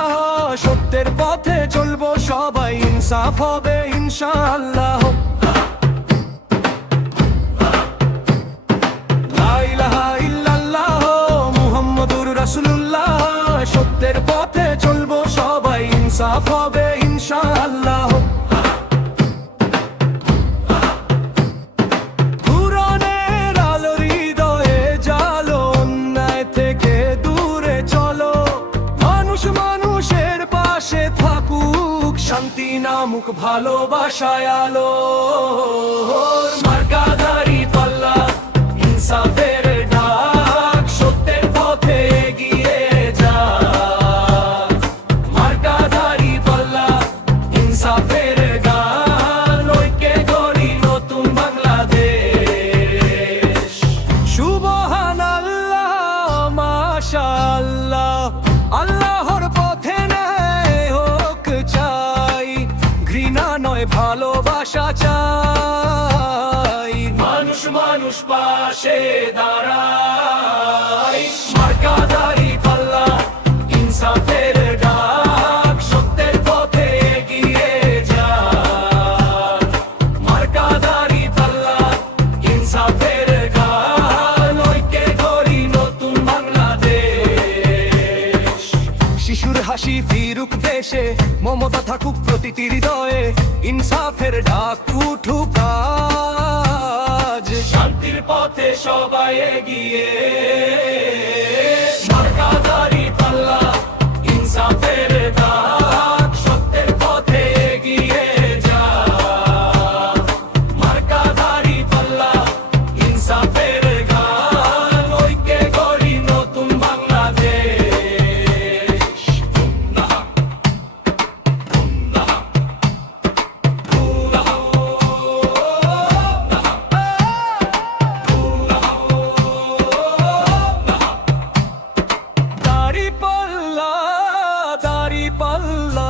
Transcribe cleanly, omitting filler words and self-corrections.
ইল্লাল্লাহ, সত্যের পথে চলবো সবাই, ইনসাফ হবে ইনশাআল্লাহ। লা ইলাহা ইল্লাল্লাহ মুহাম্মাদুর রাসূলুল্লাহ, সত্যের পথে চলবো সবাই, ইনসাফ হবে ইনশাআল্লাহ। কুরআনের আলো হৃদয়ে জালো, অন্যায় থেকে দূরে চলো, মানুষ মানুষের পাশে থাকুক, শান্তি নামুক ভালোবাসায় আলো। মার্কাধারী পাল্লা, ইনসাফের ডাক, সত্যের পথে এগিয়ে যা। মার্কাধারী পাল্লা, ইনসাফের গান, ঐক্যে গড়ি নতুন বাংলাদেশ। সুবহানাল্লাহ, মাশাআল্লাহ, আল্লাহর পথে ন্যায় হোক চাই, ঘৃণা নয় ভালোবাসা চাই, মানুষ মানুষ পাশে দাঁড়াই। মার্কাধারী পাল্লা, ইনসাফের ডাক, সত্যের পথে এগিয়ে যা। মার্কাধারী পাল্লা, ইনসাফের গান, ঐক্যে গড়ি নতুন বাংলাদেশ। শিশুর হাসি ফিরুক দেশে, মমতা থাকুক প্রতিটি হৃদয়ে, ইনসাফের ডাক উঠুক আজ, শান্তির পথে সবাই এগিয়ে। মার্কাধারী পাল্লা, ইনসাফের ডাক, সত্যের পথে এগিয়ে যা। মার্কাধারী পাল্লা, ইনসাফের গান, ঐক্যে গড়ি নতুন বাংলাদেশ। দাড়ি পাল্লা, দাড়ি পাল্লা,